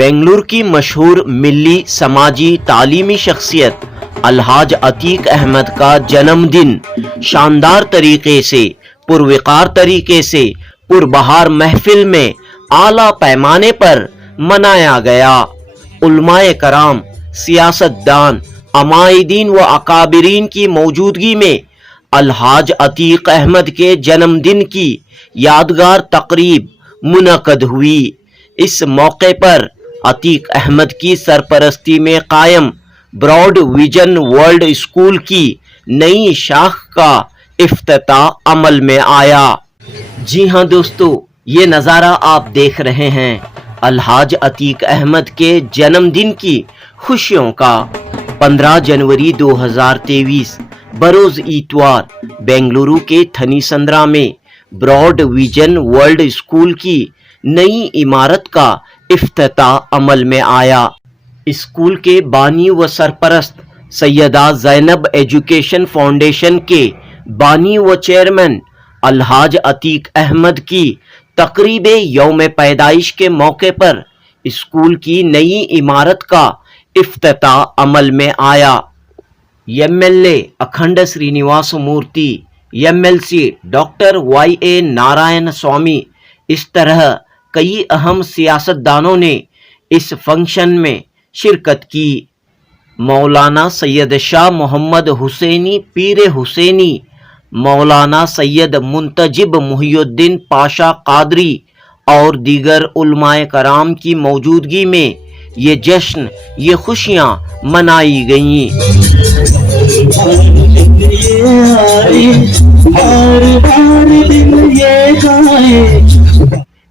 बेंगलुरु की मशहूर मिली समाजी तालीमी शख्सियत अलहाज अतीक अहमद का जन्मदिन शानदार तरीके से पुरवकार तरीके से पुरबहार महफिल में आला पैमाने पर मनाया गया। उलमाए कराम, सियासतदान, अमाइदीन व अकाबिरीन की मौजूदगी में अलहाज अतीक अहमद के जन्मदिन की यादगार तकरीब मुनक़द हुई। इस मौके पर अतीक अहमद की सरपरस्ती में कायम ब्रॉड विजन वर्ल्ड स्कूल की नई शाख का इफ्तिताह अमल में आया। जी हाँ दोस्तों, ये नज़ारा आप देख रहे हैं अलहाज अतीक अहमद के जन्मदिन की खुशियों का। 15 जनवरी 2023 बरोज़ इतवार बेंगलुरु के थनीसंद्रा में ब्रॉड विजन वर्ल्ड स्कूल की नई इमारत का इफ्तिताह अमल में आया। स्कूल के बानी व सरपरस्त सैयदा ज़ैनब एजुकेशन फाउंडेशन के बानी व चेयरमैन अलहाज अतीक अहमद की तकरीब यौम पैदाइश के मौके पर स्कूल की नई इमारत का इफ्तिताह अमल में आया। एमएलए अखंड श्रीनिवास मूर्ति, एमएलसी डॉक्टर YA नारायण स्वामी, इस तरह कई अहम सियासतदानों ने इस फंक्शन में शिरकत की। मौलाना सैयद शाह मोहम्मद हुसैनी पीर हुसैनी, मौलाना सैयद मुंतजिब मुहियुद्दीन पाशा कादरी और दीगर उलमाए कराम की मौजूदगी में ये जश्न, ये खुशियाँ मनाई गईं।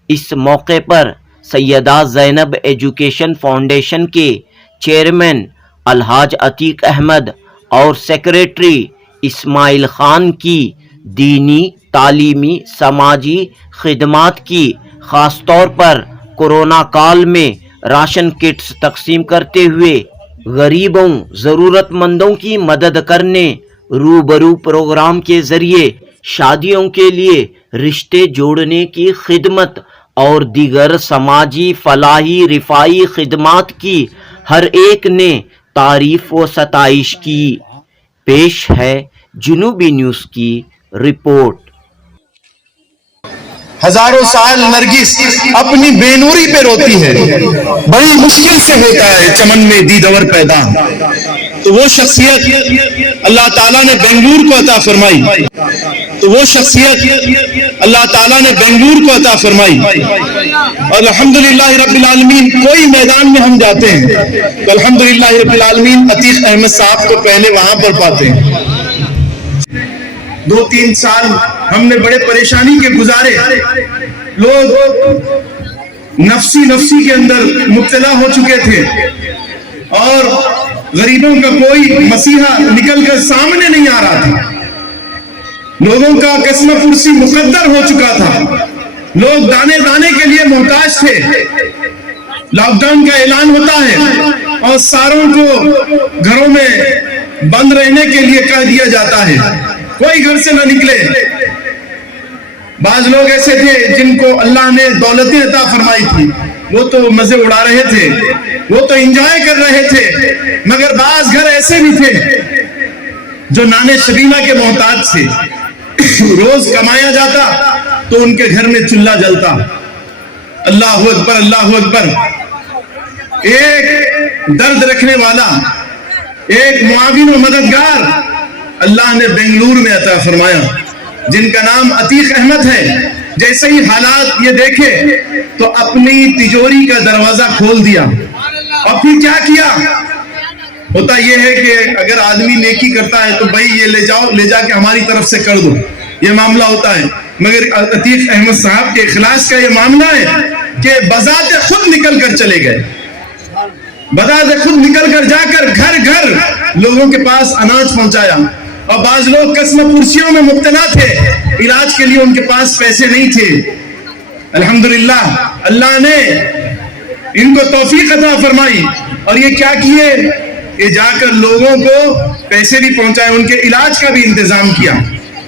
इस मौके पर सैयदा ज़ैनब एजुकेशन फाउंडेशन के चेयरमैन अलहाज अतीक अहमद और सेक्रेटरी इस्माइल खान की दीनी, तालीमी, समाजी खिदमात की ख़ास तौर पर कोरोना काल में राशन किट्स तकसीम करते हुए गरीबों, ज़रूरतमंदों की मदद करने, रूबरू प्रोग्राम के ज़रिए शादियों के लिए रिश्ते जोड़ने की खिदमत और दीगर समाजी फलाही रिफाई खिदमात की हर एक ने तारीफ व सताइश की। पेश है जुनूबी न्यूज़ की रिपोर्ट। हजारों साल नरगिस अपनी बेनूरी पे रोती है, बड़ी मुश्किल से होता है चमन में दीदवर पैदा। तो वो शख्सियत अल्लाह ताला ने बेंगलुरु को अता फरमाई, तो वो शख्सियत अल्लाह ताला ने बेंगलुरु को अता फरमाई। और अल्हम्दुलिल्लाह रब्बिल आलमीन, कोई मैदान में हम जाते हैं तो अल्हम्दुलिल्लाह रब्बिल आलमीन अतीक अहमद साहब को पहले वहां पर पाते हैं। 2-3 साल हमने बड़े परेशानी के गुजारे, लोग नफ्सी के अंदर मुब्तला हो चुके थे और गरीबों का कोई मसीहा निकल कर सामने नहीं आ रहा था। लोगों का कसम कुर्सी मुकद्दर हो चुका था, लोग दाने दाने के लिए मोहताज थे। लॉकडाउन का ऐलान होता है और सारों को घरों में बंद रहने के लिए कह दिया जाता है, कोई घर से ना निकले। बाज लोग ऐसे थे जिनको अल्लाह ने दौलतें अता फरमाई थी, वो तो मजे उड़ा रहे थे, वो तो एंजॉय कर रहे थे। मगर बाज घर ऐसे भी थे जो नाने शबीना के मोहताज थे। रोज कमाया जाता तो उनके घर में चूल्हा जलता। अल्लाह अकबर, अल्लाह अकबर। एक दर्द रखने वाला, एक मुआविन व मददगार अल्लाह ने बेंगलुरु में अता फरमाया, जिनका नाम अतीक अहमद है। जैसे ही हालात ये देखे तो अपनी तिजोरी का दरवाजा खोल दिया और फिर क्या किया। होता यह है कि अगर आदमी नेकी करता है तो भाई ये ले जाओ, ले जाके हमारी तरफ से कर दो, ये मामला होता है। मगर अतीक अहमद साहब के इखलास का ये मामला है कि बजाते खुद निकल कर चले गए, बजाते खुद निकल कर जाकर घर घर लोगों के पास अनाज पहुंचाया। और बाज लोग कसम कुर्सियों में मुब्तला थे, इलाज के लिए उनके पास पैसे नहीं थे। अल्हम्दुलिल्लाह अल्लाह ने इनको तौफीक अता फरमाई और ये क्या किए, ये जाकर लोगों को पैसे भी पहुंचाए, उनके इलाज का भी इंतजाम किया।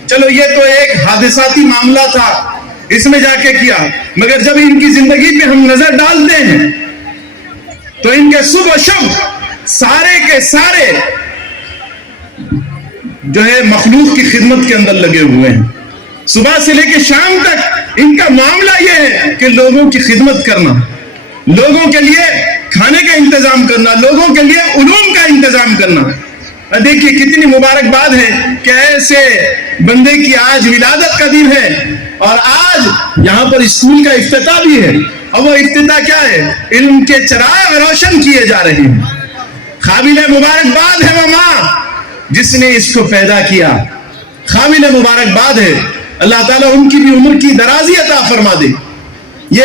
चलो ये तो एक हादसाती मामला था, इसमें जाके किया। मगर जब इनकी जिंदगी पे हम नजर डालते हैं تو ان کے صبح شب سارے کے سارے جو ہے مخلوق کی خدمت کے اندر لگے ہوئے ہیں. صبح سے لے کے شام تک ان کا معاملہ یہ ہے کہ لوگوں کی خدمت کرنا, لوگوں کے لیے کھانے کا انتظام کرنا, لوگوں کے لیے علوم کا انتظام کرنا. دیکھیے کتنی مبارکباد ہے کہ ایسے بندے کی آج ولادت کا دن ہے اور آج یہاں پر اسکول کا افتتاح بھی ہے. اور وہ افتتاح کیا ہے؟ علم کے چراغ روشن کیے جا رہے ہیں. قابل مبارکباد ہے وہ ماں جس نے اس کو پیدا کیا, قابل مبارکباد ہے. اللہ تعالیٰ ان کی بھی عمر کی درازی عطا فرما دے. یہ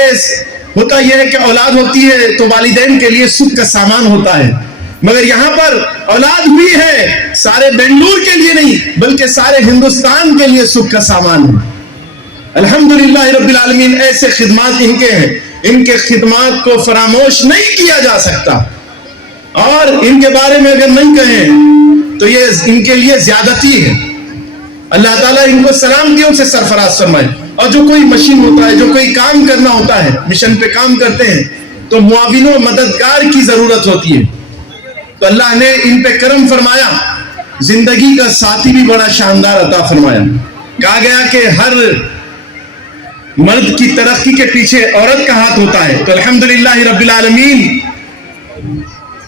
ہوتا یہ ہے کہ اولاد ہوتی ہے تو والدین کے لیے سکھ کا سامان ہوتا ہے, مگر یہاں پر اولاد ہوئی ہے سارے بنگلور کے لیے نہیں بلکہ سارے ہندوستان کے لیے سکھ کا سامان ہے. الحمدللہ رب العالمین. ایسے خدمات ان کے ہیں, ان کے خدمات کو فراموش نہیں کیا جا سکتا, اور ان کے بارے میں اگر نہیں کہیں تو یہ ان کے لیے زیادتی ہے. اللہ تعالیٰ ان کو سلامتیوں سے سرفراز فرمائے. اور جو کوئی مشین ہوتا ہے, جو کوئی کام کرنا ہوتا ہے, مشن پہ کام کرتے ہیں تو معاون و مددگار کی ضرورت ہوتی ہے. تو اللہ نے ان پہ کرم فرمایا, زندگی کا ساتھی بھی بڑا شاندار عطا فرمایا. کہا گیا کہ ہر مرد کی ترقی کے پیچھے عورت کا ہاتھ ہوتا ہے. تو الحمدللہ رب العالمین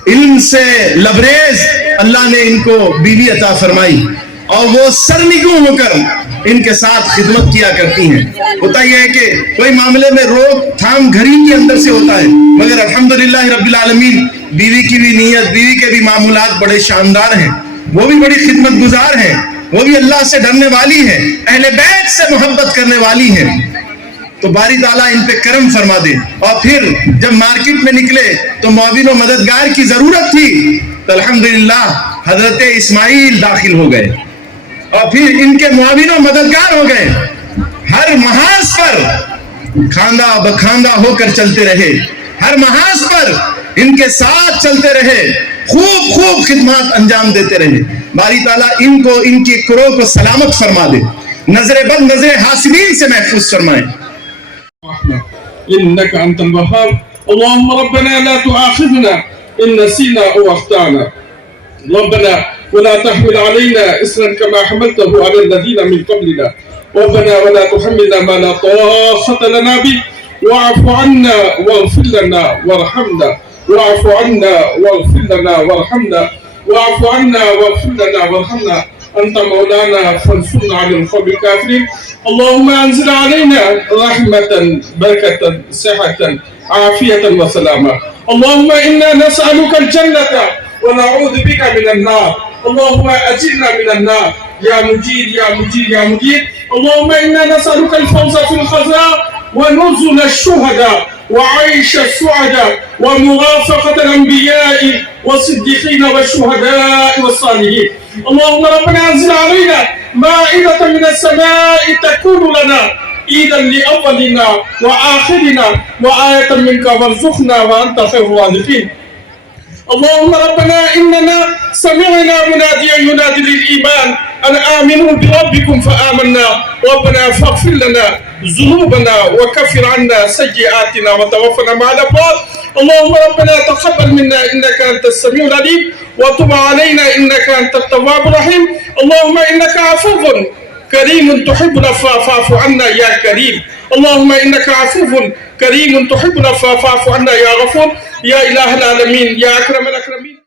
علم سے لبریز اللہ نے ان کو بیوی عطا فرمائی, اور وہ سرنگوں ہو کر ان کے ساتھ خدمت کیا کرتی ہیں. ہوتا یہ ہے کہ کوئی معاملے میں روک تھام گھر ہی کے اندر سے ہوتا ہے, مگر الحمدللہ رب العالمین بیوی کی بھی نیت, بیوی کے بھی معمولات بڑے شاندار ہیں. وہ بھی بڑی خدمت گزار ہیں, وہ بھی اللہ سے ڈرنے والی ہے, اہل بیت سے محبت کرنے والی ہے. تو باری تعالیٰ ان پہ کرم فرما دے. اور پھر جب مارکیٹ میں نکلے تو معاون و مددگار کی ضرورت تھی تو الحمدللہ حضرت اسماعیل داخل ہو گئے, اور پھر ان کے معاون و مددگار ہو گئے. ہر محاذ پر کھاندہ بکھاندہ ہو کر چلتے رہے, ہر محاذ پر ان کے ساتھ چلتے رہے, خوب خوب خدمات انجام دیتے رہے. باری تعالیٰ ان کو ان کی کروڑ کو سلامت فرما دے, نظر بد نظر حاسدین سے محفوظ فرمائے. إنك أنت الوهاب. اللهم ربنا لا تؤاخذنا إن نسينا أو أخطأنا. ربنا ولا تحمل علينا إصرا كما حملته على الذين من قبلنا. ربنا ولا تحملنا ما لا طاقة لنا به. واعف عنا واغفر لنا وارحمنا. واعف عنا واغفر لنا وارحمنا. واعف عنا واغفر لنا وارحمنا. أنت مولانا فانصرنا على القوم الكافرين. اللهم أنزل علينا رحمة بركة صحة عافية وسلامة. اللهم إنا نسألك الجنة ونعوذ بك من النار. اللهم أجرنا من النار يا مجيد يا مجيد يا مجيد. اللهم إنا نسألك الفوز في الخزاء ونزل الشهداء وعيش السعداء ومرافقة الأنبياء والصديقين والشهداء والصالحين. اللهم ربنا أنزل علينا مائدة من السماء تكون لنا عيدا لأولنا وآخرنا وآية منك وارزقنا وأنت خير الرازقين. اللهم ربنا إننا سمعنا مناديا ينادي للإيمان أن آمنوا بربكم فآمنا. ربنا فاغفر لنا ذنوبنا وكفر عنا سيئاتنا وتوفنا مع الأبرار. اللهم ربنا تقبل منا إنك أنت السميع العليم وتب علينا إنك أنت التواب الرحيم. اللهم إنك عفو كريم تحب العفو فاعف عنا يا كريم. اللهم إنك عفو كريم تحب العفو فاعف عنا يا غفور. يا إله العالمين يا أكرم الأكرمين.